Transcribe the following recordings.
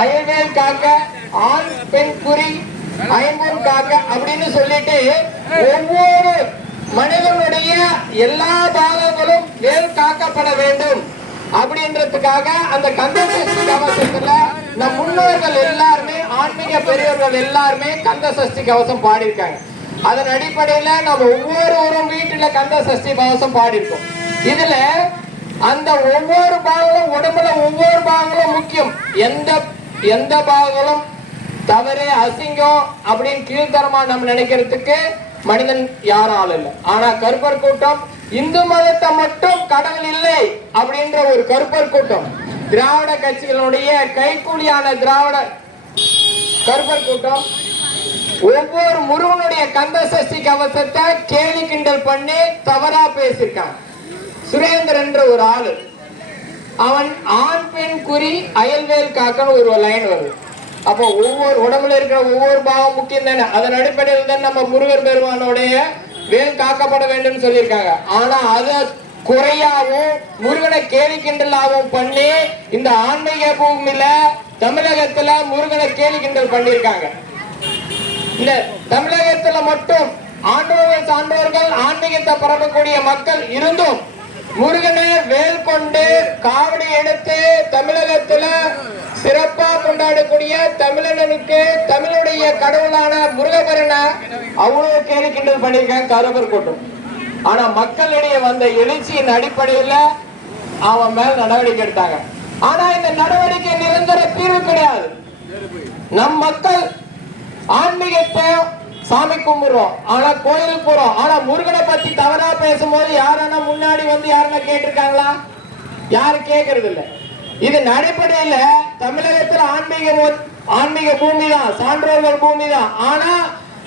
அயல்வேல் காக்க, ஆண் பெண் குறி ஐம்பொன் காக்க அப்படின்னு சொல்லிட்டு ஒவ்வொரு மனிதனுடைய எல்லா பாகங்களும் வேல் காக்கப்பட வேண்டும் அப்படின்றதுக்காக அந்த கந்தசஷ்டி கவசத்துல நம் முன்னோர்கள் எல்லாருமே, ஆன்மீக பெரியவர்கள் எல்லாருமே கந்தசஷ்டி கவசம் பாடியிருக்காங்க. அதன் அடிப்படையில நம்ம ஒவ்வொருவரும் வீட்டுல கந்தசஷ்டி கவசம் பாடியிருக்கோம். இதுல அந்த ஒவ்வொரு பாகங்களும், உடம்புல ஒவ்வொரு பாகங்களும் முக்கியம். எந்த பாகங்களும் தவறு, அசிங்கம் அப்படின்னு கீழ்த்தரமா நம்ம நினைக்கிறதுக்கு மனிதன் யாராலும் இல்லை. ஆனா கருப்பர் கூட்டம் இந்து மதத்தை மட்டும் கடவுள் இல்லை அப்படின்ற ஒரு கருப்பர் கூட்டம், திராவிட கட்சிகளுடைய கைக்கூலியான திராவிட கருப்பர் கூட்டம் ஒவ்வொரு முருகனுடைய கந்த சஷ்டி கவசத்தை கேலி கிண்டல் பண்ணி தவறா பேசியிருக்கான். சுரேந்திரன் என்ற ஒரு ஆளு, அவன் ஆண் பெண் குறி அயல்வேல் காக்கன்னு ஒரு லைன் வருது. அப்போ ஒவ்வொரு உடம்புல இருக்கிற ஒவ்வொரு பாவம் முக்கியம் தானே. அதன் அடிப்படையில் தான் நம்ம முருகர் பெருமானுடைய வேல் காக்கப்பட வேண்டும் சொல்லியிருக்காங்க. ஆனா அதை குறையாவும் முருகனை கேலி கிண்டலாகவும் பண்ணி இந்த ஆன்மீக பூமியில தமிழகத்துல முருகனை கேலி கிண்டல் பண்ணியிருக்காங்க. இந்த தமிழகத்துல மட்டும் ஆண்டோர்கள் சான்றோர்கள் ஆன்மீகத்தை பரப்பக்கூடிய மக்கள் இருந்தும் முருகனை வேல் கொண்டு காவடி எடுத்து தமிழகத்துல சிறப்பா கொண்டாடக்கூடிய தமிழனுக்கு தமிழுடைய கடவுளான முருகபெருனை அவ்வளவு கேலி கிண்டல் பண்ணியிருக்காங்க கருப்பர் கூட்டம். ஆனா மக்களிடையே வந்த எழுச்சியின் அடிப்படையில அவன் மேல் நடவடிக்கை எடுத்தாங்க. ஆனா இந்த நடவடிக்கை நிரந்தர தீர்வு கிடையாது. நம் மக்கள் ஆன்மீகத்தை சாமி கும்பிடுறோம், ஆனா கோயிலுக்கு போறோம். ஆனா முருகனை பத்தி தவறா பேசும்போது யாரானா முன்னாடி வந்து யாருன்னா கேட்டிருக்காங்களா? யாரும் கேட்கறது இல்லை. இதன் அடிப்படையில தமிழகத்தில் ஆன்மீக பூமி தான், சான்றோர்கள் பூமி தான். ஆனா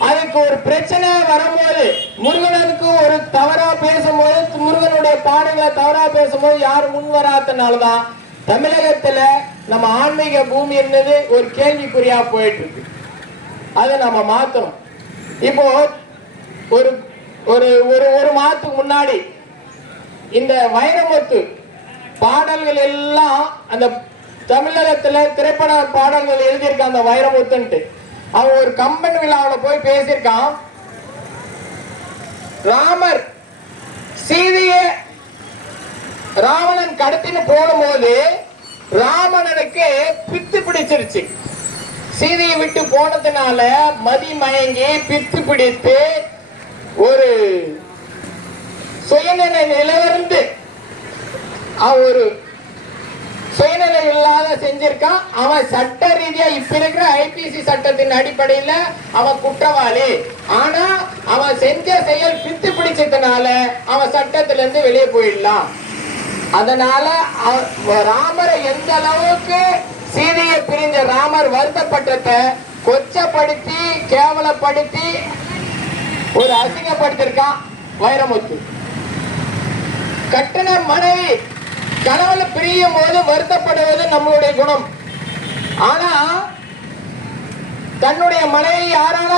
அதுக்கு ஒரு பிரச்சனை வரும்போது, முருகனுக்கு ஒரு தவறா பேசும்போது, முருகனுடைய பாடங்களை தவறா பேசும்போது யாரும் முன் வராதனாலதான் தமிழகத்துல நம்ம ஆன்மீக பூமி என்னது ஒரு கேள்விக்குறியா போயிட்டு இருக்கு. அதை நம்ம மாத்தணும். இப்போ ஒரு ஒரு ஒரு மாதத்துக்கு முன்னாடி இந்த வைரமுத்து பாடல்கள் எல்லாம் அந்த தமிழகத்துல திரைப்பட பாடல்கள் எழுதியிருக்கான் அந்த வைரமுத்துன்ட்டு. அவன் ஒரு கம்பன் விழாவில் போய் பேசியிருக்கான். ராமர் சீதைய ராவணன் கடத்தின்னு போடும்போது ராவணனுக்கு பித்து பிடிச்சிருச்சு. சீதையை விட்டு போனதுனால மதி மயங்கி பித்து பிடித்து ஒரு சுயநிலை நிலவருந்து ஒரு சுயநிலை இல்லாத செஞ்சிருக்கான். அவன் சட்ட ரீதியா இப்ப இருக்கிற ஐபிசி சட்டத்தின் அடிப்படையில அவன் குற்றவாளி. ஆனா அவன் செஞ்ச செயல் பித்து பிடிச்சதுனால அவன் சட்டத்துல இருந்து வெளியே போயிடலாம். அதனால ராமரை எந்த அளவுக்கு சீதையை பிரிஞ்ச ராமர் வருத்தப்பட்டத கொச்சப்படுத்தி கேவலப்படுத்தி ஒரு அசிங்கப்படுத்திருக்கான் வைரமுத்து. கட்டண மனைவி கணவனை பிரியும் போது வருத்தப்படுவது நம்மளுடைய குணம். ஆனா தன்னுடைய மனைவி யாரால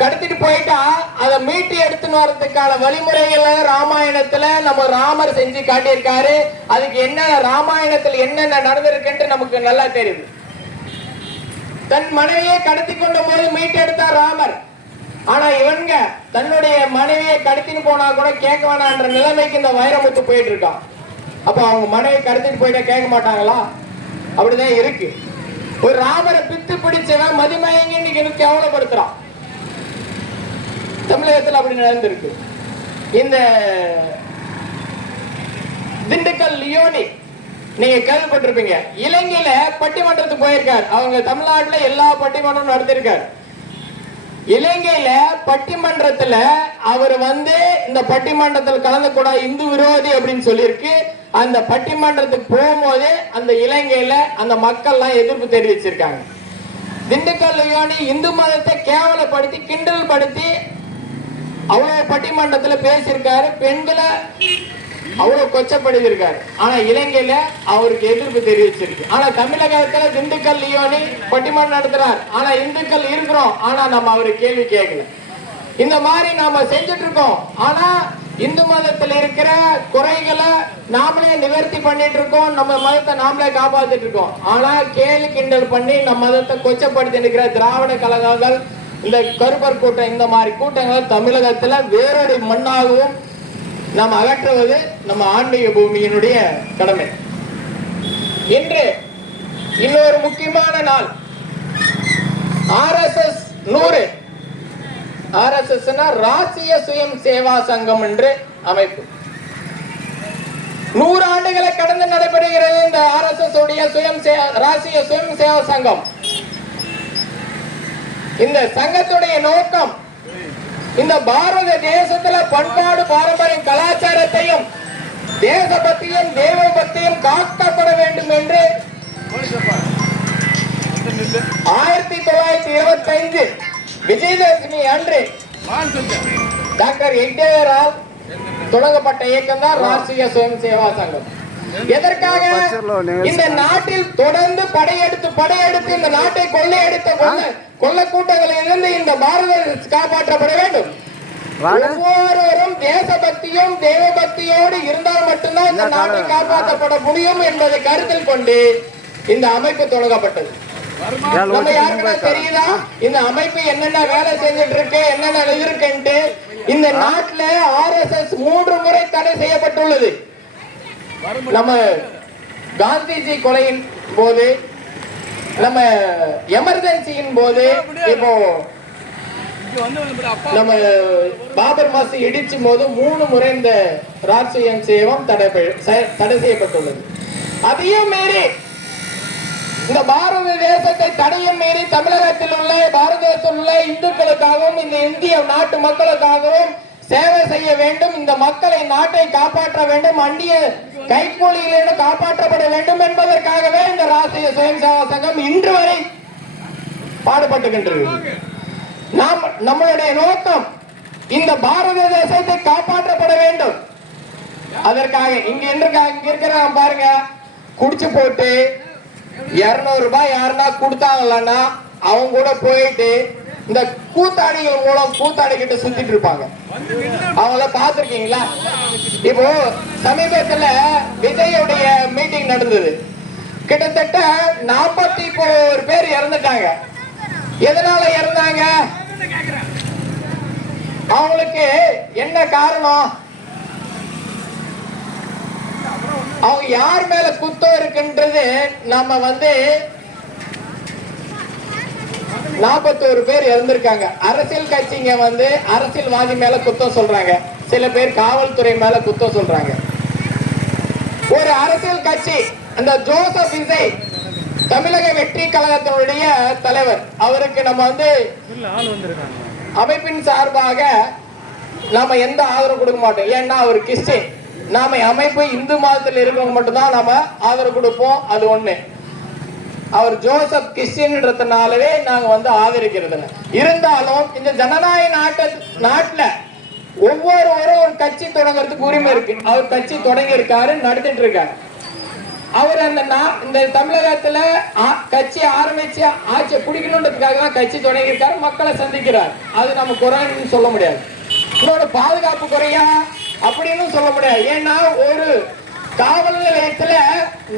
கடத்திட்டு போயிட்டா அதை மீட்டு எடுத்துன்னு வர்றதுக்கான வழிமுறைகளை ராமாயணத்துல நம்ம ராமர் செஞ்சு காட்டியிருக்காரு. அதுக்கு என்ன ராமாயணத்துல என்னென்ன நடந்திருக்குன்னு நமக்கு நல்லா தெரியுது. தன் மனைவியை கடத்தி கொண்ட போது மீட்டு எடுத்தார் ராமர். ஆனா இவங்க தன்னுடைய மனைவியை கடத்தின்னு போனா கூட கேட்க வேணான்ற நிலைமைக்கு இந்த வைரமுத்து போயிட்டு இருக்கான். அப்ப அவங்க மனைவி கடத்திட்டு போயிட்டா கேட்க மாட்டாங்களா? அப்படிதான் இருக்கு. ஒரு ராமரை பித்து பிடிச்சவன் மதிமயங்கி இன்னைக்கு கேவலப்படுத்துறான். தமிழகத்தில் அப்படி நடந்திருக்கு. இந்த திண்டுக்கல் லியோனி நீங்க கேள்விப்பட்டிருப்பீங்க. இலங்கையில பட்டிமன்றத்துக்கு போயிருக்காரு. அவங்க தமிழ்நாட்டுல எல்லா பட்டிமன்றம் நடத்திருக்காரு. இலங்கையில பட்டிமன்றத்துல அவர் இந்த பட்டிமன்றத்தில் கலந்து கூட இந்து விரோதி அப்படின்னு சொல்லியிருக்கு. அந்த பட்டிமன்றத்துக்கு போகும்போது அந்த இலங்கையில அந்த மக்கள் எல்லாம் எதிர்ப்பு தெரிவிச்சிருக்காங்க. திண்டுக்கல் லியோனி இந்து மதத்தை கேவலப்படுத்தி கிண்டல் படுத்தி அவ்வளவு பட்டிமன்றத்துல பேசியிருக்காரு. பெண்களை அவ்வளவு கொச்சப்படுத்திருக்காரு. ஆனா இலங்கையில அவருக்கு எதிர்ப்பு தெரிவிச்சிருக்கு. ஆனா தமிழகத்துல திண்டுக்கல் லியோனி பட்டிமன்றம் நடத்துறார். ஆனா இந்துக்கள் இருக்கிறோம், ஆனா நம்ம அவரு கேள்வி கேட்கல. இந்த மாதிரி நாம செஞ்சுட்டு இருக்கோம். ஆனா இந்து மதத்தில் இருக்கிற குறைகளை நாமளே நிவர்த்தி பண்ணிட்டு இருக்கோம், நம்ம மதத்தை நாமளே காப்பாத்திட்டு இருக்கோம். ஆனா கேலி கிண்டல் பண்ணி நம்ம மதத்தை கொச்சப்படுத்தி இருக்கிற திராவிட கழகங்கள், இந்த கருப்பர் கூட்டம், இந்த மாதிரி கூட்டங்கள் தமிழகத்துல வேறொரு மண்ணாகவும் நாம் அகற்றுவது நம்ம ஆன்மீக பூமியினுடைய கடமை. இன்று இன்னொரு முக்கியமான நாள். RSS 100, RSS ராஷ்டிரிய சுயம் சேவா சங்கம் என்று அமைப்பு 100 ஆண்டுகளை கடந்து நடைபெறுகிறது. இந்த RSS உடைய ராஷ்டிரிய சுயம் சேவா சங்கம், இந்த சங்கத்துடைய நோக்கம் இந்த பாரத தேசத்துல பண்பாடு, பாரம்பரியம், கலாச்சாரத்தையும், தேசபக்தியும், தெய்வ பக்தியும் காக்கப்பட வேண்டும் என்று 1925 விஜயதசமி அன்று டாக்டர் என்டிஆரால் தொடங்கப்பட்ட இயக்கம் தான் ராஷ்டிரிய சுயம் சேவா சங்கம். எதற்காக? இந்த நாட்டில் தொடர்ந்து படையெடுத்து இந்த நாட்டை கொள்ளையடித்த கொள்ள கூட்டங்களில் இருந்து இந்த பாரதம் காப்பாற்றப்பட வேண்டும். ஒவ்வொருவரும் தேசபக்தியும் தெய்வ பக்தியோடு இருந்தால் மட்டும்தான் இந்த நாட்டை காப்பாற்றப்பட முடியும் என்பதை கருத்தில் கொண்டு இந்த அமைப்பு தொடங்கப்பட்டது. நம்ம யாருக்குன்னா தெரியுதா இந்த அமைப்பு என்னென்ன வேலை செஞ்சுட்டு இருக்கு, என்னென்ன இருக்குன்ட்டு? இந்த நாட்டில் RSS 3 முறை தடை செய்யப்பட்டுள்ளது. நம்ம காந்திஜி கொலையின் போது, நம்ம எமர்ஜென்சியின் போது, இப்போ நம்ம பாபர் மசூதி இடிச்சும் போது 3 முறை இந்த ராஷ்டிரிய சேவம் தடை செய்யப்பட்டுள்ளது. அதையும் மீறி இந்த பாரத தேசத்தை தடையும் மீறி தமிழகத்தில் உள்ள பாரத தேசத்தில் உள்ள இந்துக்களுக்காகவும் இந்த இந்திய நாட்டு மக்களுக்காகவும் சேவை செய்ய வேண்டும், இந்த மக்களை, நாட்டை காப்பாற்ற வேண்டும், அந்நிய கைக்கூலிகளிலிருந்து காப்பாற்றப்பட வேண்டும் என்பதற்காகவே இந்த ராஷ்டிரிய சுயம் சேவா சங்கம் இன்று வரை பாடுபட்டுகின்றது. நம்மளுடைய நோக்கம் இந்த பாரத தேசத்தை காப்பாற்றப்பட வேண்டும். அதற்காக இங்க இருக்கிற பாருங்க, குடிச்சு போட்டு 200 ரூபாய் யாருன்னா கொடுத்தாங்கன்னா அவங்க கூட போயிட்டு இந்த கூத்தாடிகள் மூலம் கூத்தாடிக்கிட்ட சுத்திட்டு இருப்பாங்க. அவங்கள பாத்துருக்கீங்களா? இப்போ சமீபத்துல விஜயோடைய மீட்டிங் நடந்தது. கிட்டத்தட்ட 41 பேர் இறந்துட்டாங்க. எதனால இறந்தாங்க? அவங்களுக்கு என்ன காரணம்? அவங்க யார் மேல குத்தம் இருக்குன்றது நாம 41 பேர் இறந்திருக்காங்க. அரசியல் கட்சிங்க அரசியல்வாதி மேல குத்தம் சொல்றாங்க, சில பேர் காவல்துறை மேல குத்தம் சொல்றாங்க. ஒரு அரசியல் கட்சி அந்த ஜோசப் விஜய் தமிழக வெற்றி கழகத்தினுடைய தலைவர், அவருக்கு நம்ம அமைப்பின் சார்பாக நாம எந்த ஆதரவு கொடுக்க மாட்டோம். ஏன்னா அவர் கிறிஸ்டின், நாம அமைப்பு இந்து மதத்தில் இருக்கவங்க மட்டும்தான் நாம ஆதரவு கொடுப்போம். அது ஒண்ணு. அவர் ஜோசப் கிறிஸ்டியன்றதுனாலவே நாங்க ஆதரிக்கிறது. இருந்தாலும் இந்த ஜனநாயக நாட்டுல ஒவ்வொருவரும் ஒரு கட்சி தொடங்குறதுக்கு உரிமை இருக்கு. அவர் கட்சி தொடங்கி இருக்காரு, நடத்திட்டு இருக்காரு. அவர் இந்த தமிழகத்துல கட்சி ஆரம்பிச்சு ஆட்சியை பிடிக்கணுன்றதுக்காக தான் கட்சி தொடங்கி இருக்காரு, மக்களை சந்திக்கிறார். அது நம்ம குறைன்னு சொல்ல முடியாது. இன்னொரு பாதுகாப்பு குறையா அப்படின்னு சொல்ல முடியாது. ஏன்னா ஒரு காவல் நிலையத்துல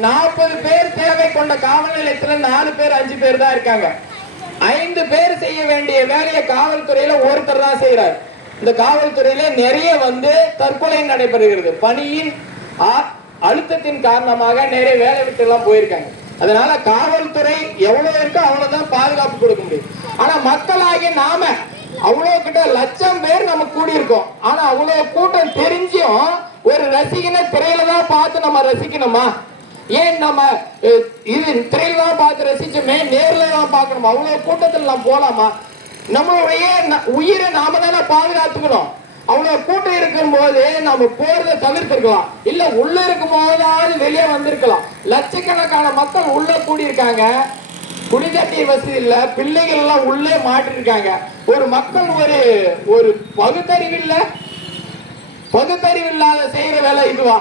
40 பேர் தேவை கொண்ட காவல் நிலையத்துல 4 பேர் 5 பேர் தான் இருக்காங்க. 5 பேர் செய்ய வேண்டிய வேலையை காவல்துறையில ஒருத்தர் தான் செய்யறாரு. இந்த காவல்துறையில நிறைய தற்கொலை நடைபெறுகிறது. பணியின் அழுத்தத்தின் காரணமாக நிறைய வேலை விட்டு எல்லாம் போயிருக்காங்க. அதனால காவல்துறை எவ்வளவு இருக்கோ அவ்வளவுதான் பாதுகாப்பு கொடுக்க முடியும். ஆனா மக்களாகிய நாம அவ்வளவு கிட்ட 1,00,000 பேர் நம்ம கூடி இருக்கோம். ஆனா அவ்வளவு கூட்டம் தெரிஞ்சும் ஒரு ரசிகனை திரையில தான் பார்த்து நம்ம ரசிக்கணுமா? ஏன் நம்ம இது திரையில தான் பார்த்து ரசிச்சுமே, நேர்ல தான் பார்க்கணுமா? அவ்வளவு கூட்டத்தில் நாம் போலாமா? நம்மளுடைய உயிரை நாம தானே பாதுகாத்துக்கணும். அவ்வளவு கூட்டம் இருக்கும் போது நம்ம போறதை தவிர்த்திருக்கலாம், இல்ல உள்ள இருக்கும் போதாவது வெளியே வந்திருக்கலாம். லட்சக்கணக்கான மக்கள் உள்ள கூடி இருக்காங்க. குடிதண்ணீர் வசதி இல்ல, பிள்ளைகள் எல்லாம் உள்ளே மாட்டிருக்காங்க. ஒரு மக்கள் ஒரு பகுத்தறிவு இல்லாத செய்யற வேலை இதுவா?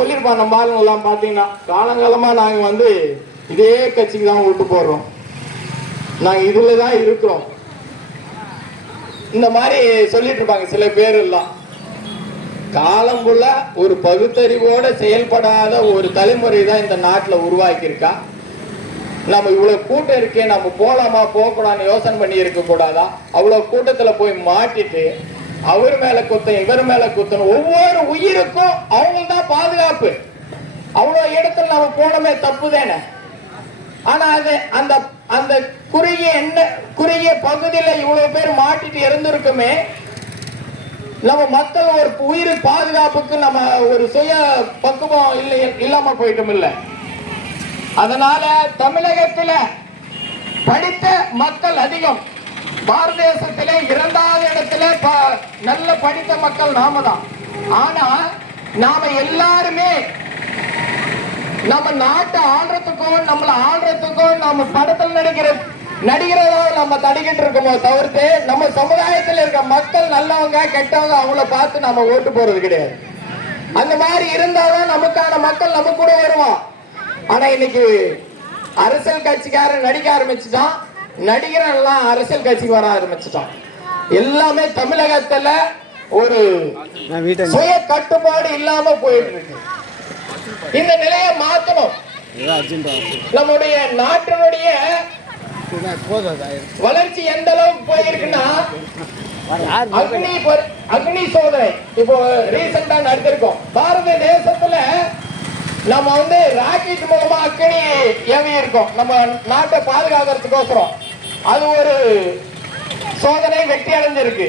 சொல்லிருப்பான் நம்ம ஆளுங்க எல்லாம் பாத்தீங்கன்னா, காலங்காலமா நாங்க இதே கட்சிக்கு தான் விட்டு போடுறோம், நாங்க இதுலதான் இருக்கிறோம். இந்த மாதிரி சொல்லிட்டு இருப்பாங்க சில பேர் எல்லாம். காலம்புள்ள ஒரு பகுத்தறிவோட செயல்படாத ஒரு தலைமுறை தான் இந்த நாட்டில் உருவாக்கி இருக்கா. நம்ம இவ்வளவு கூட்டம் இருக்கே, நம்ம போலாமா போகக்கூடாதுன்னு யோசனை பண்ணி இருக்க கூடாதா? அவ்வளவு கூட்டத்துல போய் மாட்டிட்டு அவர் மேல குத்தம் இவர் மேல குத்தம், ஒவ்வொரு உயிருக்கும் அவங்க தான் பாதுகாப்பு. அவ்வளவு இடத்துல நம்ம போனமே தப்பு தானே. ஆனா அது அந்த அந்த குறுகிய பகுதியில இவ்வளவு பேர் மாட்டிட்டு இருந்திருக்குமே, நம்ம மக்கள் ஒரு உயிர் பாதுகாப்புக்கு நம்ம ஒரு சுய பக்குவம் இல்லாம போயிட்டோம் இல்ல. அதனால தமிழகத்தில் படித்த மக்கள் அதிகம். பாரத தேசத்திலே 2வது இடத்துல நல்ல படித்த மக்கள் நாம தான். ஆனா நாம எல்லாருமே நம்ம நாட்டை ஆள்றதுக்கும் நம்மளை ஆள்றதுக்கும் நம்ம படத்தில் நடிக்கிறதா நம்ம தடிக்கிட்டு இருக்கோமோ தவிர்த்து நம்ம சமுதாயத்தில் இருக்க மக்கள் நல்லவங்க கெட்டவங்க அவங்கள பார்த்து நம்ம ஓட்டு போறது கிடையாது. அந்த மாதிரி இருந்தாதான் நமக்கான மக்கள் நம்ம கூட வருவான். ஆனா இன்னைக்கு அரசியல் கட்சிக்காரன் நடிக்க ஆரம்பிச்சுட்டான், நடிகர் எல்லாம் அரசியல் கட்சிக்கு வர ஆரம்பிச்சுட்டான். எல்லாமே தமிழகத்துல ஒரு சுய கட்டுப்பாடு இல்லாம போயிட்டு இருக்கு. இந்த நிலையை மாற்றணும். நம்முடைய நாட்டினுடைய வளர்ச்சி எந்த அளவுக்கு போயிருக்குன்னா, அக்னி சோதனை இப்போ ரீசெண்டா நடத்திருக்கோம். பாரத தேசத்துல நம்ம ராக்கெட் மூலமா அக்னி ஏவி இருக்கோம் நம்ம நாட்டை பாதுகாக்கிறதுக்கோசரம். அது ஒரு சோதனை வெற்றி அடைஞ்சிருக்கு.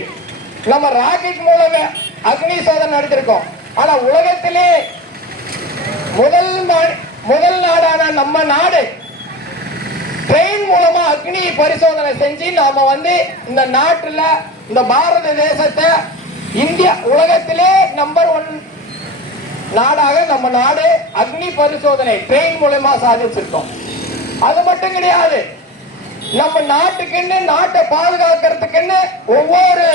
நம்ம ராக்கெட் மூலம் அக்னி சோதனை நடத்திருக்கோம். ஆனா உலகத்திலே முதல் நாடான நம்ம நாடு ட்ரெயின் மூலமா அக்னி பரிசோதனை செஞ்சு நாம இந்த நாட்டுல இந்த பாரத தேசத்தை இந்தியா உலகத்திலே நம்பர் 1 நாடாக நம்ம நாடு அக்னி பரிசோதனை ட்ரெயின் மூலமா சாதிச்சிருக்கோம். அது மட்டும் கிடையாது, நம்ம நாட்டுக்குன்னு நாட்டை பாதுகாக்கிறதுக்குன்னு ஒவ்வொரு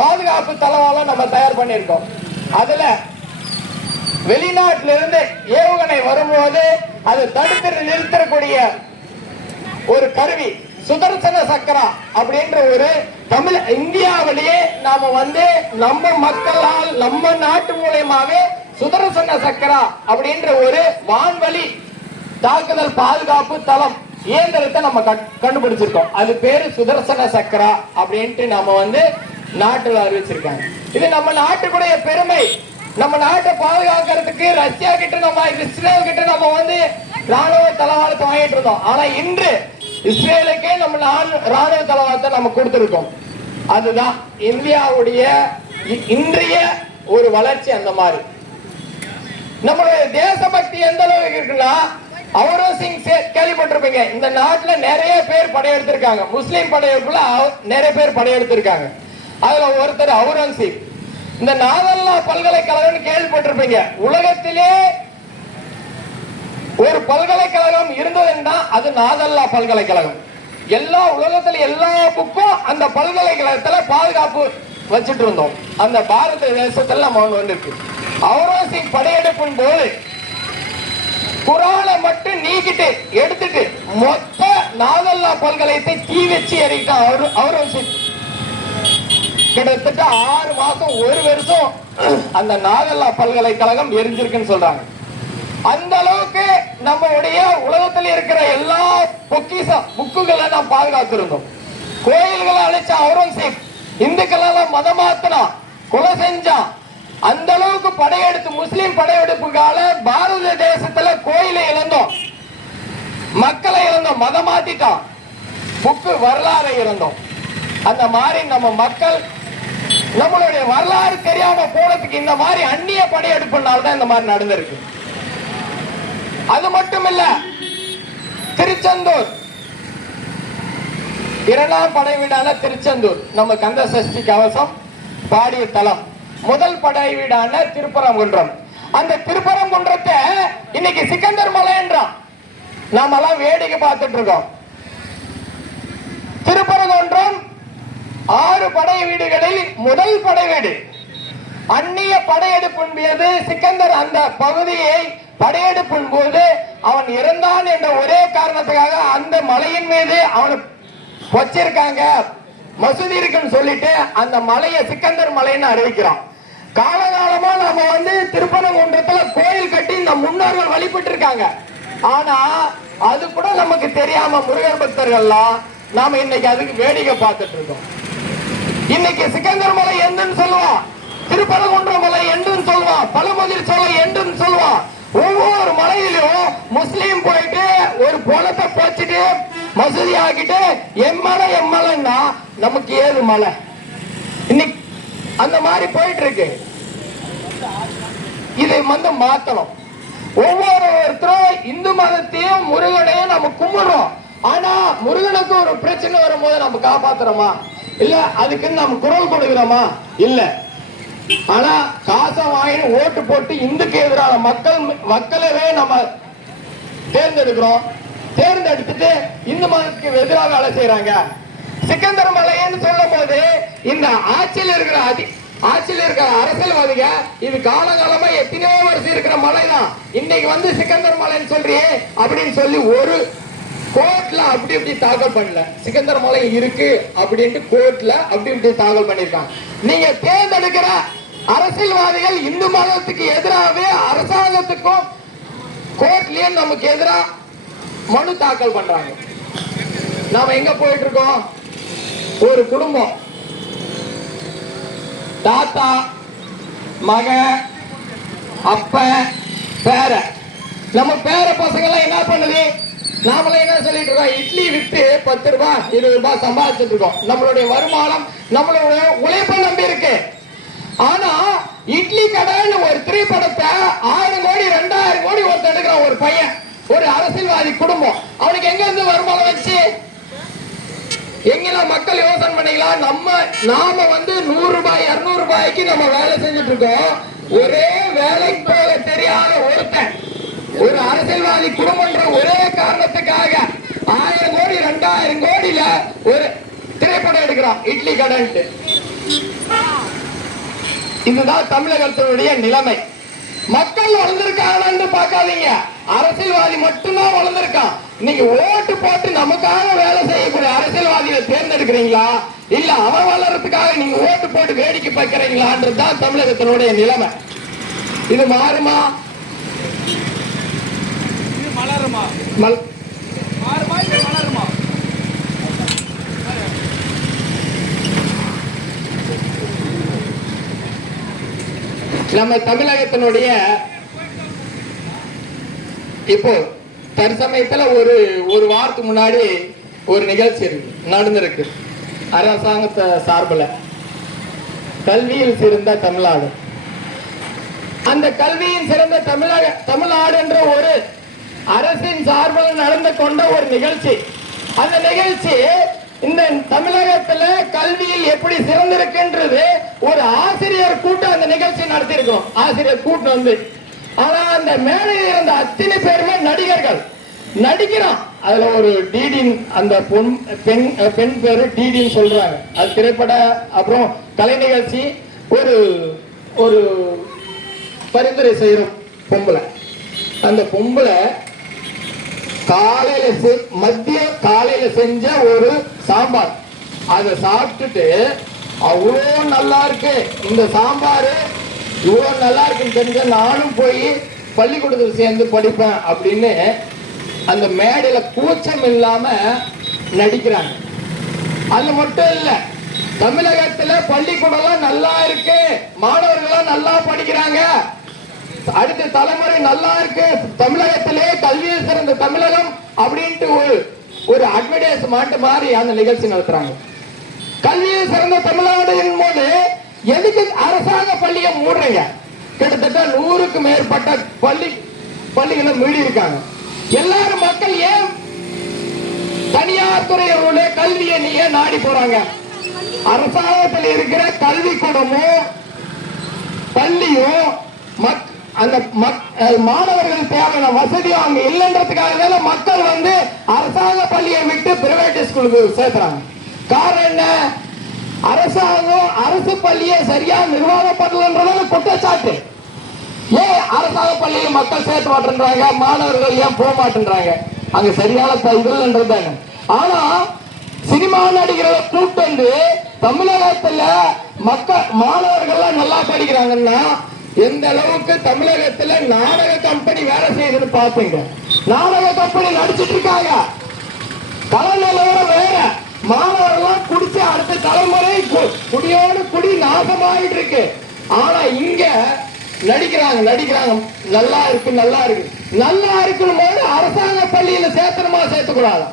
பாதுகாப்பு தளவாலும் நம்ம தயார் பண்ணியிருக்கோம். அதுல வெளிநாட்டில இருந்து ஏவுகணை வரும்போது அது தடுத்து நிறுத்தக்கூடிய ஒரு கருவி சுதர்சன சக்கரா அப்படின்ற ஒரு இந்தியாவிலேயே நாம நம்ம மக்களால் நம்ம நாட்டு மூலமாவே சுதர்சன சக்கரா அப்படின்ற ஒரு வான்வழி தாக்குதல் பாதுகாப்பு தளம் இயந்திரத்தை நம்ம கண்டுபிடிச்சிருக்கோம். அது பேரு சுதர்சன சக்கரா அப்படின்ட்டு நாம நாட்டுல அறிவிச்சிருக்காங்க. இது நம்ம நாட்டுக்குடைய பெருமை. நம்ம நாட்டை பாதுகாக்கிறதுக்கு ரஷ்யா கிட்ட நம்ம இஸ்ரேல் கிட்ட நம்ம ராணுவ தளவாடத்தை வாங்கிட்டு இருந்தோம். ஆனா இன்று இஸ்ரேலுக்கே நம்ம ராணுவ தளவாடத்தை நம்ம கொடுத்திருக்கோம். அதுதான் இந்தியாவுடைய இன்றைய ஒரு வளர்ச்சி. அந்த மாதிரி நம்மளுடைய தேசபக்தி எந்த அளவுக்கு இருக்குன்னா, அவுரங்கசீப் கேள்விப்பட்டிருப்பீங்க. இந்த நாட்டுல நிறைய பேர் படையெடுத்திருக்காங்க. முஸ்லீம் படையெடுப்புல நிறைய பேர் படையெடுத்திருக்காங்க. அதுல ஒருத்தர் அவுரங்கசீப். இந்த நாதல்லா பல்கலைக்கழகம் கேள்விப்பட்டிருப்பீங்க. உலகத்திலே ஒரு பல்கலைக்கழகம் இருந்ததுன்னா அது நாதல்லா பல்கலைக்கழகம். எல்லா உலகத்துல எல்லா புக்கும் அந்த பல்கலைக்கழகத்துல பாதுகாப்பு வச்சுட்டு இருந்தோம். அந்த பாரத தேசத்துல நம்ம வந்திருக்கு. அவுரங்கசீப் படையெடுப்பின் போது குரானை மட்டும் நீக்கிட்டு எடுத்துட்டு மொத்த நாதல்லா பல்கலைக்கழகத்தை தீ வச்சு எறிட்டான் அவுரங்கசீப். கிட்டத்தட்ட 6 மாசம் 1 வருஷம் அந்த நாதல்லா பல்கலைக்கழகம் எரிஞ்சிருக்குன்னு சொல்றாங்க. அந்த அளவுக்கு நம்மளுடைய உலகத்தில் இருக்கிற எல்லா பொக்கிஷம் புக்குகளை நாம் பாதுகாத்திருந்தோம். கோயில்களை அழைச்ச அவுரங்கசீப் இந்துக்கள் எல்லாம் மதமாத்தினான், கொலை செஞ்சான். அந்த அளவுக்கு படையெடுத்து முஸ்லிம் படையெடுப்புக்கால பாரத தேசத்துல கோயிலை இழந்தோம், மக்களை இழந்தோம், மதம் மாத்திட்டான், புக்கு வரலாறை இழந்தோம். அந்த மாதிரி நம்ம மக்கள் நம்மளுடைய வரலாறு தெரியாம போனதுக்கு இந்த மாதிரி அந்நிய படையெடுப்புனால்தான் இந்த மாதிரி நடந்திருக்கு. அது மட்டும் இல்ல, திருச்செந்தூர் 2ஆம் படை வீடான திருச்செந்தூர் நம்ம கந்த சஷ்டி கவசம் பாடிய தலம். முதல் படை வீடான திருப்பரங்குன்றம். அந்த திருப்பரங்குன்றத்தை இன்னைக்கு சிக்கந்தர் மலை என்றான். நாம எல்லாம் வேடிக்கை பார்த்துட்டு இருக்கோம். திருப்பரங்குன்றம் 6 படை வீடுகளில் முதல் படை வீடு. அந்நிய படையெடுப்பின் மீது சிக்கந்தர் அந்த பகுதியை படையெடுப்பின் போது அவன் இறந்தான் என்ற ஒரே காரணத்துக்காக அந்த மலையின் மீது அவனை வச்சிருக்காங்க, மசூதி இருக்குன்னு சொல்லிட்டு அந்த மலையை சிக்கந்தர் மலைன்னு அறிவிக்கிறோம். காலகாலமா நாம வந்து திருப்பரங்குன்றத்துல கோயில் கட்டி இந்த முன்னோர்கள் வழிபட்டு இருக்காங்க. ஆனா அது கூட நமக்கு தெரியாம முருகர் பக்தர்கள்லாம் நாம இன்னைக்கு அதுக்கு வேடிக்கை பார்த்துட்டு இருக்கோம். இன்னைக்கு சிக்கந்தர் மலை என்றுன்னு சொல்லுவான், திருப்பரங்குன்ற மலை என்றுன்னு சொல்லுவான், பழமுதிர் சோலை என்றுன்னு சொல்லுவான். ஒவ்வொரு மலையிலும் முஸ்லீம் போயிட்டு ஒரு பொலத்தை போச்சுட்டு மசூதி ஆக்கிட்டு எம்மலைன்னா நமக்கு ஏது மலை இன்னைக்கு அந்த மாதிரி போயிட்டு இருக்கு. இதை வந்து மாத்தணும். ஒவ்வொருத்தரும் இந்து மதத்தையும் முருகனையும் நம்ம கும்பிடுறோம். ஆனா முருகனுக்கு ஒரு பிரச்சனை வரும்போது நம்ம காப்பாத்துறோமா? இல்ல அதுக்கு நம்ம குரல் கொடுக்கிறோமா? இல்ல. ஆனா காசை வாங்கி ஓட்டு போட்டு இந்துக்கு எதிரான மக்களவே நம்ம தேர்ந்தெடுக்கிறோம். தேர்ந்தெடுத்துட்டு இந்து மதத்துக்கு எதிராக வேலை செய்யறாங்க. சிக்கந்தர் மலைன்னு சொல்லும் போது இந்த ஆட்சியில் இருக்கிற அரசியல்வாதிக இது காலகாலமா எத்தனையோ வருஷம் இருக்கிற மலை தான். இன்னைக்கு வந்து சிக்கந்தர் மலைன்னு சொல்றியே அப்படின்னு சொல்லி ஒரு கோர்ட்ல அப்படி இப்படி தாக்கல் பண்ணல. சிக்கந்தர் மலை இருக்கு அப்படின்ட்டு கோர்ட்ல அப்படி இப்படி தாக்கல் பண்ணிருக்காங்க. நீங்க தேர்ந்தெடுக்கிற அரசியல்வாதிகள் இந்து மதத்துக்கு எதிராகவே அரசாங்கத்துக்கும் கோர்ட்லயும் நமக்கு எதிராக மனு தாக்கல் பண்றாங்க. நாம எங்க போயிட்டு இருக்கோம்? ஒரு குடும்பம் தாத்தா மக அப்ப பேர நம்ம பேர பசங்க எல்லாம் என்ன பண்ணுது? நாமள என்ன சொல்லிட்டு இருக்கோம்? இட்லி வித்து 10 ரூபாய் 20 ரூபாய் சம்பாதிச்சுட்டு இருக்கோம். நம்மளுடைய வருமானம் நம்மளுடைய உழைப்பை நம்பி இருக்கு. ஆனா இட்லி கடைன்னு ஒரு திரைப்படத்தை 1000 கோடி 2000 கோடி ஒருத்தர் எடுக்கிறான். ஒரு பையன், ஒரு அரசியல்வாதி குடும்பம், அவனுக்கு எங்க இருந்து வருமானம் வச்சு? எங்கெல்லாம் மக்கள் யோசனை பண்ணிக்கலாம். நாம வந்து 100 ரூபாய் 200 ரூபாய்க்கு நம்ம வேலை செஞ்சுட்டு இருக்கோம். ஒரே வேலைக்கு போக தெரியாத ஒருத்தன் ஒரு அரசியல்வாதி குடும்பம்ன்ற ஒரே காரணத்துக்காக 1000 கோடி 2000 கோடியில ஒரு திரைப்படம் எடுக்கிறான் இட்லி கடைன்ட்டு. இதுதான் தமிழகத்தினுடைய நிலைமை. மக்கள் வளர்ந்திருக்காங்க பார்க்காதீங்க, அரசியல்வாதி மட்டும்தான் வளர்ந்திருக்கான். நீங்க ஓட்டு போட்டு நமக்காக வேலை செய்யக்கூடிய அரசியல்வாதிகளை தேர்ந்தெடுக்கிறீங்களா இல்ல அவன் வளர்றதுக்காக நீங்க ஓட்டு போட்டு வேடிக்கை பார்க்கிறீங்களான்றதுதான் தமிழகத்தினுடைய நிலைமை. இது மாறுமா? மலருமா? மலருமா? நம்ம தமிழகத்தினுடைய இப்போ தற்சமயத்துல ஒரு வாரத்துக்கு முன்னாடி ஒரு நிகழ்ச்சி நடந்திருக்கு. அரசாங்கத்தை சார்பில் கல்வியில் சிறந்த தமிழ்நாடு. அந்த கல்வியின் சிறந்த தமிழ்நாடு என்ற ஒரு அரசின் சார்பில் நடந்து கொண்ட ஒரு நிகழ்ச்சி. அந்த நிகழ்ச்சி இந்த தமிழகத்துல கல்வியில் எப்படி சிறந்திருக்குன்றது ஒரு ஆசிரியர் கூட்டம் அந்த நிகழ்ச்சி நடத்தி இருக்கோம். ஆசிரியர் கூட்டம் வந்து, ஆனா அந்த மேடையில் இருந்த அத்தனை பேருமே நடிகர்கள் நடிக்கிறான். அதுல ஒரு டிடின் அந்த பெண் பேரு டிடின்னு சொல்றாங்க. அது திரைப்பட அப்புறம் கலை நிகழ்ச்சி ஒரு ஒரு பரிந்துரை செய்யற பொம்பளை. அந்த பொம்பளை மத்திய காலையில செஞ்ச ஒரு சாம்பார் அதை சாப்பிட்டுட்டு அவ்வளோ நல்லா இருக்கு இந்த சாம்பார், இவ்வளோ நல்லா இருக்குன்னு தெரிஞ்ச நானும் போய் பள்ளிக்கூடத்தில் சேர்ந்து படிப்பேன் அப்படின்னு அந்த மேடையில கூச்சம் இல்லாம நடிக்கிறாங்க. அது மட்டும் இல்ல, தமிழகத்துல பள்ளிக்கூடம் நல்லா இருக்கு, மாணவர்கள் நல்லா படிக்கிறாங்க, அடுத்த தலைமுறை நல்லா இருக்கு, தமிழகத்திலே கல்வியில் சிறந்த தமிழகம் அப்படின்ட்டு ஒரு அட்வர்டைஸ்மெண்ட் மாதிரி அந்த நிகழ்ச்சி நடத்துறாங்க. கல்வியில் சிறந்த தமிழ்நாடு போது எதுக்கு அரசாங்க பள்ளியை மூடுறீங்க? கிட்டத்தட்ட 100க்கு மேற்பட்ட பள்ளிகளை மூடி இருக்காங்க. எல்லாரும் மக்கள் ஏன் தனியார் துறையோட கல்வியை நீங்க நாடி போறாங்க? அரசாங்கத்தில் இருக்கிற கல்வி கூடமும் பள்ளியும் அந்த மாணவர்கள் தேவையான வசதியும் அங்க இல்லைன்றதுக்காக மக்கள் வந்து அரசாங்க பள்ளியை விட்டு பிரைவேட் ஸ்கூலுக்கு சேர்த்துறாங்க. காரணம் என்ன? அரசாங்கம் அரசு பள்ளியை சரியா நிர்வாகம் பண்ணலன்றது குற்றச்சாட்டு. ஏன் அரசாங்க பள்ளியில் மக்கள் சேர்த்து மாட்டேன்றாங்க, மாணவர்கள் ஏன் போக மாட்டேன்றாங்க? அங்க சரியான இதுன்றது. ஆனா சினிமா நடிகர்களை கூட்டு வந்து தமிழகத்துல மாணவர்கள் நல்லா படிக்கிறாங்கன்னா எந்த அளவுக்கு தமிழகத்துல நாடக கம்பெனி வேலை செய்யுதுன்னு பாப்பீங்க. நாடக கம்பெனி நடிச்சிட்டு இருக்காங்க. கலை நிலவரம் வேற. மாணவர்கள் குடிச்சு அடுத்த தலைமுறை குடியோடு குடி நாசமாயிட்டு இருக்கு. ஆனா இங்க நடிக்கிறாங்க நல்லா இருக்கு நல்லா இருக்குன்னு போது அரசாங்க பள்ளியில சேர்த்தணுமா சேர்த்துக்கூடாது.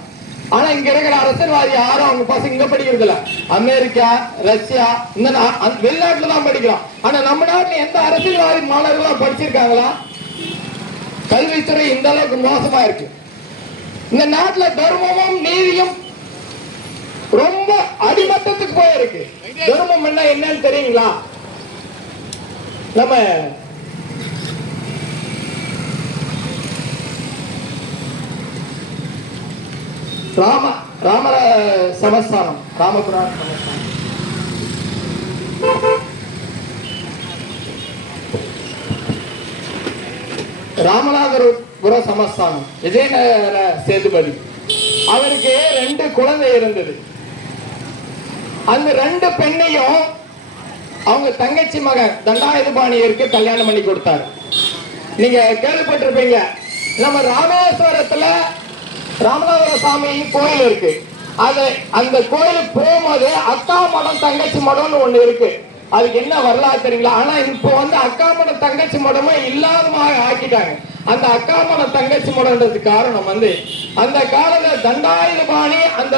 ஆனா இங்க இருக்கிற அரசியல்வாதி யாரும் அவங்க பசங்க இங்க படிக்கிறது இல்ல. அமெரிக்கா, ரஷ்யா இந்த வெளிநாட்டுல தான் படிக்கிறோம். ஆனா நம்ம நாட்டுல எந்த அரசியல்வாதி மாணவர்கள் படிச்சிருக்காங்களா? கல்வித்துறை இந்த அளவுக்கு மோசமா இருக்கு. இந்த நாட்டுல தர்மமும் நீதியும் ரொம்ப அடிமட்டத்துக்கு போயிருக்கு. தர்மம் என்னன்னு தெரியுங்களா? நம்ம ராம சமஸ்தானம், ராமபுரம் சமஸ்தானம், ராமநாதபுரம் சமஸ்தானம், விஜயநகர சேதுபதி அவருக்கு 2 குழந்தை இருந்தது. அந்த 2 பெண்ணையும் அவங்க தங்கச்சி மகன் தண்டாயுதபாணியருக்கு கல்யாணம் பண்ணி கொடுத்தாரு. நீங்க கேள்விப்பட்டிருப்பீங்க. நம்ம ராமேஸ்வரத்துல ராமநாதபுர சாமி கோயில் இருக்கு. அந்த கோயிலுக்கு போகும்போது அக்கா மடம் தங்கச்சி மடம்னு ஒண்ணு இருக்கு. அதுக்கு என்ன வரலாறு தெரியுங்களா? ஆனா இப்போ அக்கா மடம் தங்கச்சி மடமே இல்லாதமாக ஆக்கிட்டாங்க. அந்த அக்கா மடம் தங்கச்சி மடம்ன்றது காரணம் அந்த காலத்துல தண்டாயுதபாணி அந்த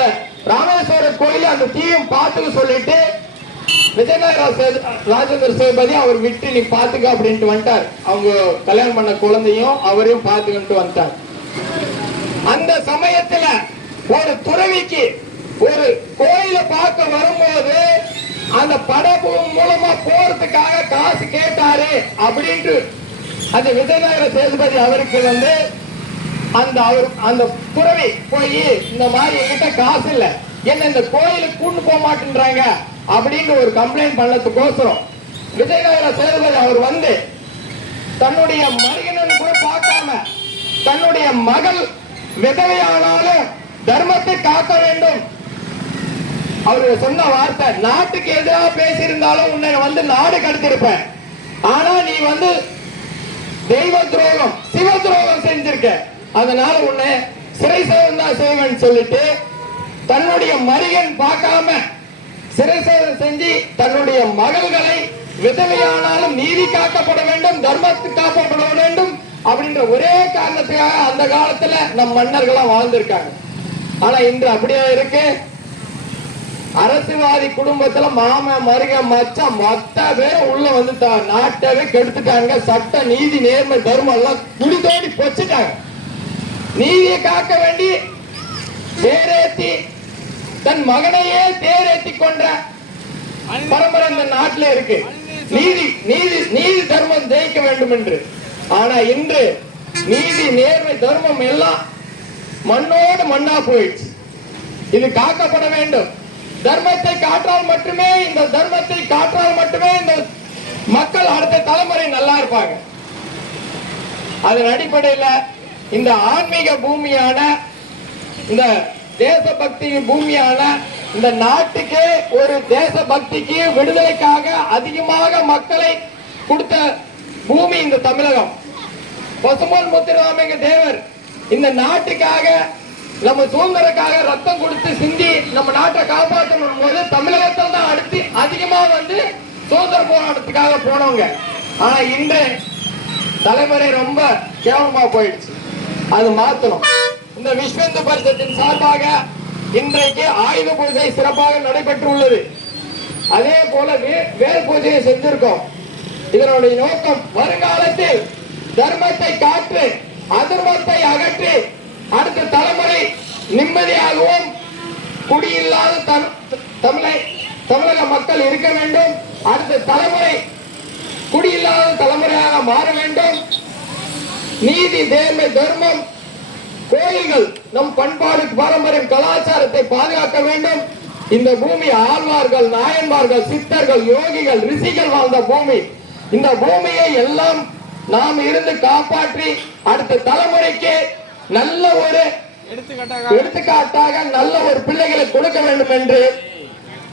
ராமேஸ்வர கோயில் அந்த தீயும் பார்த்துக்க சொல்லிட்டு விஜயநகர ராஜேந்திர சேதுபதி அவர் விட்டு நீ பாத்துக்க அப்படின்ட்டு வந்துட்டார். அவங்க கல்யாணம் பண்ண குழந்தையும் அவரையும் பாத்துக்கிட்டு வந்துட்டார். அந்த சமயத்துல ஒரு துறவிக்கு ஒரு கோயில பார்க்க வரும்போது அந்த படகு மூலமா போறதுக்காக காசு கேட்டாரு அப்படின்ட்டு அந்த விஜயநகர சேதுபதி அவருக்கு அந்த துறவி போய் இந்த மாதிரி என்கிட்ட காசு இல்ல, என்ன இந்த கோயிலுக்கு கூண்டு போக மாட்டேன்றாங்க அப்படின்னு ஒரு கம்ப்ளைண்ட் பண்ணதுக்கோசரம் விஜயநகர சேதுபதி அவர் தன்னுடைய மருகனன் கூட பார்க்காம தன்னுடைய மகள் விதவையானாலும் தர்மத்தை காக்க வேண்டும். அவரு சொன்ன வார்த்தை, நாட்டுக்கு எதிராக பேசியிருந்தாலும் உன்னை நாடு கடத்திருப்பேன். ஆனா நீ தெய்வ துரோகம் சிவ துரோகம் செஞ்சிருக்க, அதனால உன்னை சிறை சேதம் தான் செய்வேன் சொல்லிட்டு தன்னுடைய மருகன் பார்க்காம சிறை சேதம் செஞ்சு தன்னுடைய மகள்களை விதவையானாலும் நீதி காக்கப்பட வேண்டும், தர்மத்துக்கு காக்கப்பட வேண்டும் அப்படின்ற ஒரே காரணத்துக்காக அந்த காலத்துல நம் மன்னர்கள்லாம் வாழ்ந்திருக்காங்க. ஆனா இன்று அப்படியே இருக்கு. அரசியல்வாதி குடும்பத்துல மாம மருக மச்சான் மொத்த பேரும் உள்ள நாட்டவே கெடுத்துட்டாங்க. சட்ட நீதி நேர்மை தர்மம் எல்லாம் குடி தோண்டி பொச்சுட்டாங்க. நீதியை காக்க வேண்டி தேரேத்தி தன் மகனையே தேரேத்தி கொன்ற பரம்பரை இந்த நாட்டில இருக்கு. நீதி நீதி நீதி தர்மம் ஜெயிக்க வேண்டும் என்று. ஆனா இன்று நீதி நேர்மை தர்மம் எல்லாம் மண்ணோடு மண்ணா போயிடுச்சு. இது காக்கப்பட வேண்டும். தர்மத்தை காற்றால் மட்டுமே இந்த மக்கள் அடுத்த தலைமுறை நல்லா இருப்பாங்க. அதன் அடிப்படையில் இந்த ஆன்மீக பூமியான இந்த தேசபக்தியின் பூமியான இந்த நாட்டுக்கு ஒரு தேசபக்திக்கு விடுதலைக்காக அதிகமாக மக்களை கொடுத்த பூமி இந்த தமிழகம். பசும்பொன் முத்துராமலிங்க தேவர் இந்த நாட்டுக்காக நம்ம சுதந்திரக்காக ரத்தம் கொடுத்து சிந்தி நம்ம நாட்டை காப்பாற்றணும் போது தமிழகத்தில் தான் அடுத்து அதிகமா சுதந்திர போராட்டத்துக்காக போனவங்க. ஆனா இந்த தலைமுறை ரொம்ப கேவலமா போயிடுச்சு. அது மாத்தணும். இந்த விஸ்வ இந்து பரிஷத்தின் சார்பாக இன்றைக்கு ஆயுத பூஜை சிறப்பாக நடைபெற்று உள்ளது. அதே போல வேல் பூஜையை செஞ்சிருக்கோம். இதனுடைய நோக்கம் வருங்காலத்தில் தர்மத்தை காற்று அதர்மத்தை அகற்றி அடுத்த தலைமுறை நிம்மதியாகவும் குடியில்லாத தமிழக மக்கள் இருக்க வேண்டும். அடுத்த தலைமுறை குடியில்லாத தலைமுறையாக மாற வேண்டும். நீதி நேர்மை தர்மம் கோயில்கள் நம் பண்பாடு பாரம்பரியம் கலாச்சாரத்தை பாதுகாக்க வேண்டும். இந்த பூமி ஆழ்வார்கள் நாயன்மார்கள் சித்தர்கள் யோகிகள் ரிஷிகள் வாழ்ந்த பூமி. இந்த பூமியை எல்லாம் நாம் இருந்து காப்பாற்றி அடுத்த தலைமுறைக்கு நல்ல ஒரு எடுத்துக்காட்டாக நல்ல ஒரு பிள்ளைகளை கொடுக்க வேண்டும் என்று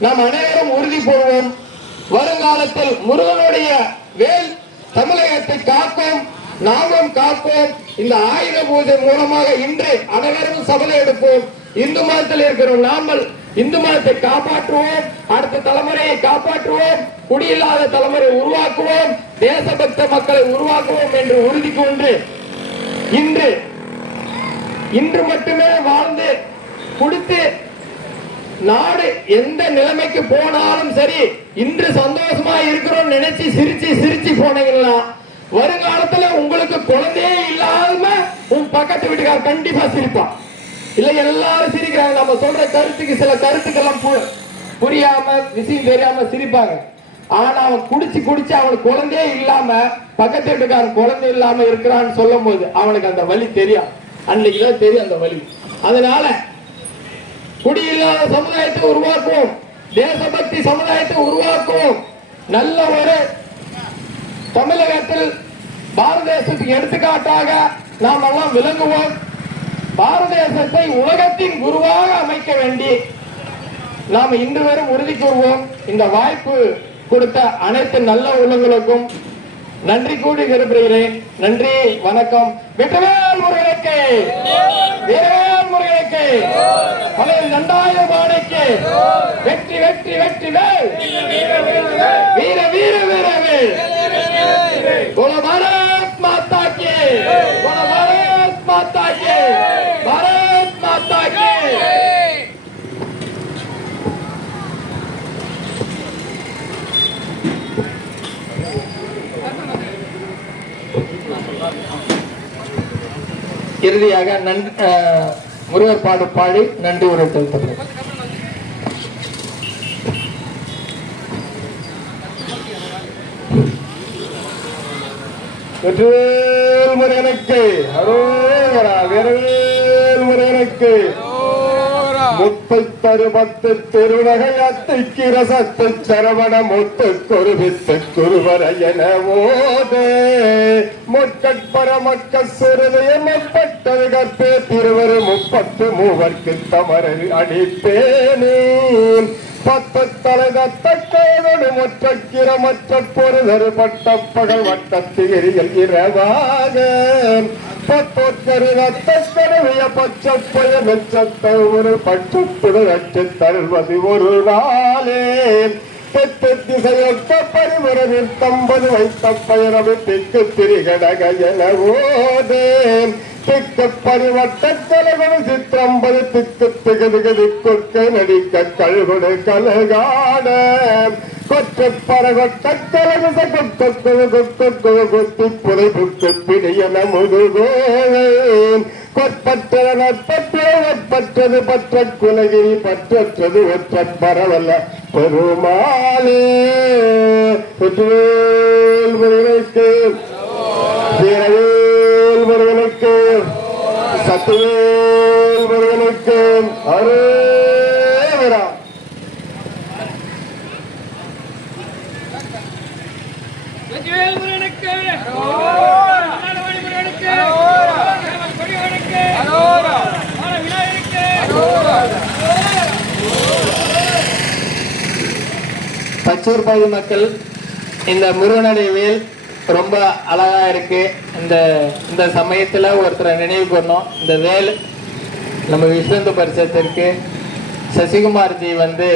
நாம் அனைவரும் உறுதி போடுவோம். வருங்காலத்தில் முருகனுடைய வேல் தமிழகத்தை காக்கும், நாமும் காப்போம். இந்த ஆயுத பூஜை மூலமாக இன்று அனைவரும் சபலை எடுப்போம். இந்து மதத்தில் இருக்கிறோம், நாமல் இந்து மதத்தை காப்பாற்றுவோம், அடுத்த தலைமுறையை காப்பாற்றுவோம், குடியில்லாத தலைமுறை உருவாக்குவோம், தேசபக்த மக்களை உருவாக்குவோம் என்று உறுதி கொண்டு இன்று மட்டுமே வாழ்ந்து கொடுத்து நாடு எந்த நிலைமைக்கு போனாலும் சரி, இன்று சந்தோஷமா இருக்கிறோம் நினைச்சு சிரிச்சு போனீங்கன்னா வருங்காலத்துல உங்களுக்கு குழந்தையே இல்லாம உன் பக்கத்து வீட்டுக்கார கண்டிப்பா சிரிப்பான். இல்ல எல்லாரும் சிரிக்கிறாங்க, நம்ம சொல்ற கருத்துக்கு சில கருத்துக்கெல்லாம் புரியாம விஷயம் தெரியாம சிரிப்பாங்க. ஆனா அவன் குடிச்சு அவனுக்கு குழந்தையே இல்லாம பக்கத்து வீட்டுக்காரன் குழந்தை இல்லாம இருக்கிறான்னு சொல்லும் போது அவனுக்கு அந்த வலி தெரியும். அன்னைக்குதான் தெரியும் அந்த வலி. அதனால குடியில்லாத சமுதாயத்தை உருவாக்குவோம், தேசபக்தி சமுதாயத்தை உருவாக்குவோம். நல்ல ஒரு தமிழகத்தில் பாரத தேசத்துக்கு எடுத்துக்காட்டாக நாம் எல்லாம் விளங்குவோம். பாரத தேசத்தை உலகத்தின் குருவாக அமைக்க வேண்டி நாம் இன்று வரும் உறுதி கூறுவோம். இந்த வாய்ப்பு கொடுத்த அனைத்து நல்ல உள்ளங்களுக்கும் நன்றி கூடி விரும்புகிறேன். நன்றி, வணக்கம். வெற்றிவேல் முருகனுக்கு, வீரவேல் முருகனுக்கு, பழைய தண்டாயுதபாணிக்கு வெற்றி வெற்றி வெற்றி வேல், வீர வீர வீரவேல். बोलो भारत माता की, बोलो भारत माता की, भारत माता की. இறுதியாக முருகர் பாடு பாடி நன்றி உரை செலுத்தப்படும். வெற்றிவேல் முருகனுக்கு அரோகரா, வீரவேல் முருகனுக்கு. முத்தை தருமத்து திருநகை அத்தைக்கு ரசத்து சரவண முத்து குருவித்து குருவரையன ஓதே முற்கட்பர மக்க சுருதைய முப்பட்டது கற்பே திருவரு 33 தமரது அடிப்பேனே பத்து தலைதத்தோடு முற்றக்கிற மற்ற பொருதரு பட்ட பகல் வட்டத்திகிரியில் இரவாக பத்தோற்கருவிய பச்சப்பய மெச்சத்தொரு பட்சத்துடு அச்சு தருவது ஒரு நாளே தெற்கு திசையொத்த பரிமுறையில் 50 வைத்த பயணம் திக்கு திரிகடக என ஓதேன் திக்கு பரிவட்ட கலகடு சிற்றம்பது திக்கு திகதிகதி கொற்க நடிக்க கழுகுடு கலகாட கொற்ற பரகொட்ட கலகு கொத்தி புதைப்புக்கு பிடியன முதுகோவேன் கொற்பற்றது பற்ற குலகிரி பற்றது ஒற்ற பரவல்ல பெருமாளே. வெற்றிவேல் முருகனுக்கு, வீரவேல் முருகனுக்கு, சத்துவேல் முருகனுக்கு அரோகரா. வெற்றிவேல் முருகனுக்கு பச்சூர் பகுதி மக்கள் இந்த முருகனுடைய வேல் ரொம்ப அழகா இருக்கு. இந்த சமயத்துல ஒருத்தரை நினைவு பண்ணோம். இந்த வேல் நம்ம விஸ்வந்து பரிசத்திற்கு சசிகுமார்ஜி வந்து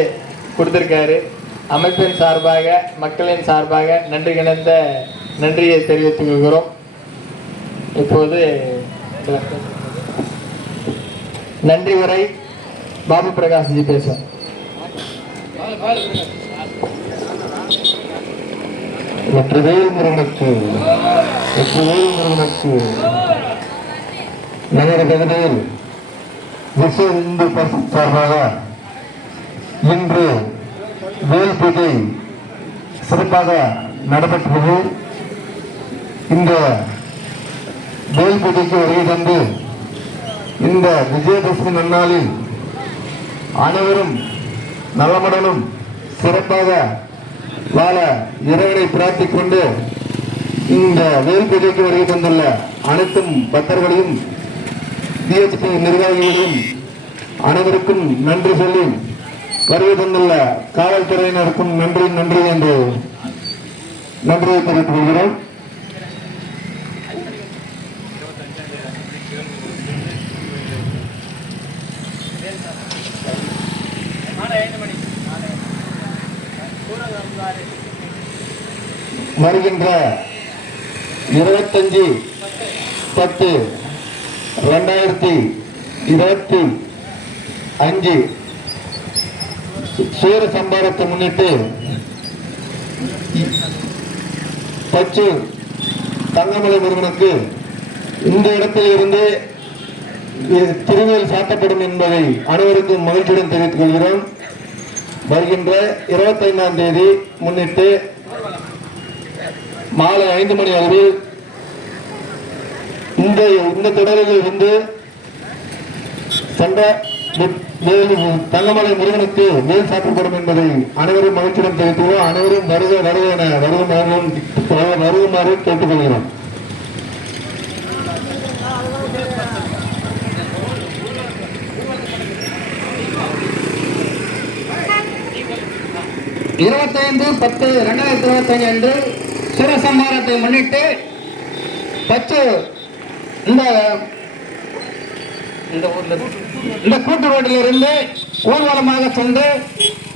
கொடுத்திருக்காரு. அமைப்பின் சார்பாக மக்களின் சார்பாக நன்றி கிடந்த நன்றியை தெரிவித்துக் கொள்கிறோம். இப்போது நன்றி உரை பாபு பிரகாஷ்ஜி பேசும். வெற்றிவேல் முருகனுக்கு, வெற்றிவேல் முருகனுக்கு. நகர பகுதியில் விஸ்வ இந்து பரிஷத் சார்பாக இன்று வேல் பூஜை சிறப்பாக நடைபெற்றது. இந்த வேல் பூஜைக்கு வருகை தந்து இந்த விஜயதசமி நன்னாளில் அனைவரும் நலமுடனும் சிறப்பாக வாழ இறைவனை பிரார்த்திக் கொண்டு இந்த வேல் பூஜைக்கு வருகை தந்துள்ள அனைத்தும் பக்தர்களையும் பிஹெச்பி நிர்வாகிகளும் அனைவருக்கும் நன்றி சொல்லி வருகை தந்துள்ள காவல்துறையினருக்கும் நன்றி நன்றி என்று நன்றியை தெரிவித்துக் கொள்கிறோம். வருகின்ற 25/10/2025 சூர சம்பாரத்தை முன்னிட்டு பச்சூர் தங்கமலை முருகனுக்கு இந்த இடத்தில் இருந்து திருவேல் சாட்டப்படும் என்பதை அனைவருக்கும் மகிழ்ச்சியுடன் தெரிவித்துக் கொள்கிறோம். வருகின்ற 25ஆம் தேதி முன்னிட்டு மாலை 5 மணி அளவில் இந்த தொடரில் இருந்து தங்கமலை முருகனுக்கு வேல் சாற்றப்படும் என்பதை அனைவரும் மகிழ்ச்சியுடன் தெரிவித்துள்ளோம். அனைவரும் வருகுமாறு கேட்டுக்கொள்கிறோம். இருபத்தைந்து 10/2025 அன்று சூரசம்ஹாரத்தை முன்னிட்டு இந்த கூட்டு ரோட்டில் இருந்து ஊர்வலமாக சென்று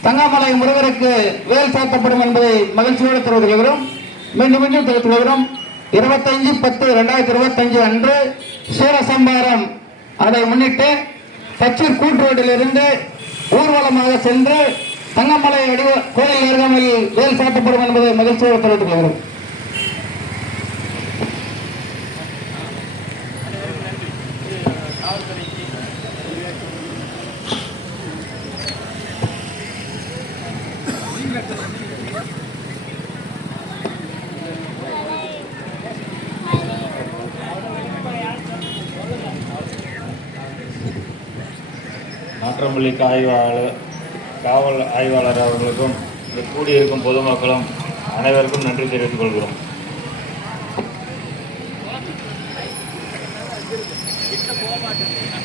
தங்கமலை முருகருக்கு வேல் சாத்தப்படும் என்பதை மகிழ்ச்சியோடு தெரிவித்துக் மீண்டும் தெரிவித்துக் கொள்கிறோம். 25/10/2025 அன்று சூரசம்ஹாரம் அதை முன்னிட்டு பச்சூர் கூட்டு ரோட்டில் இருந்து ஊர்வலமாக சென்று தங்கமலை கோயில் அருகாமையில் வேல் சாட்டப்படும் என்பதை மகிழ்ச்சியோடு தெரிவித்துக் கொள்கிறோம். நாற்றம்பள்ளி காவல் ஆய்வாளர் அவர்களுக்கும் கூடியிருக்கும் பொதுமக்களும் அனைவருக்கும் நன்றி தெரிவித்துக் கொள்கிறோம். போக மாட்டேன்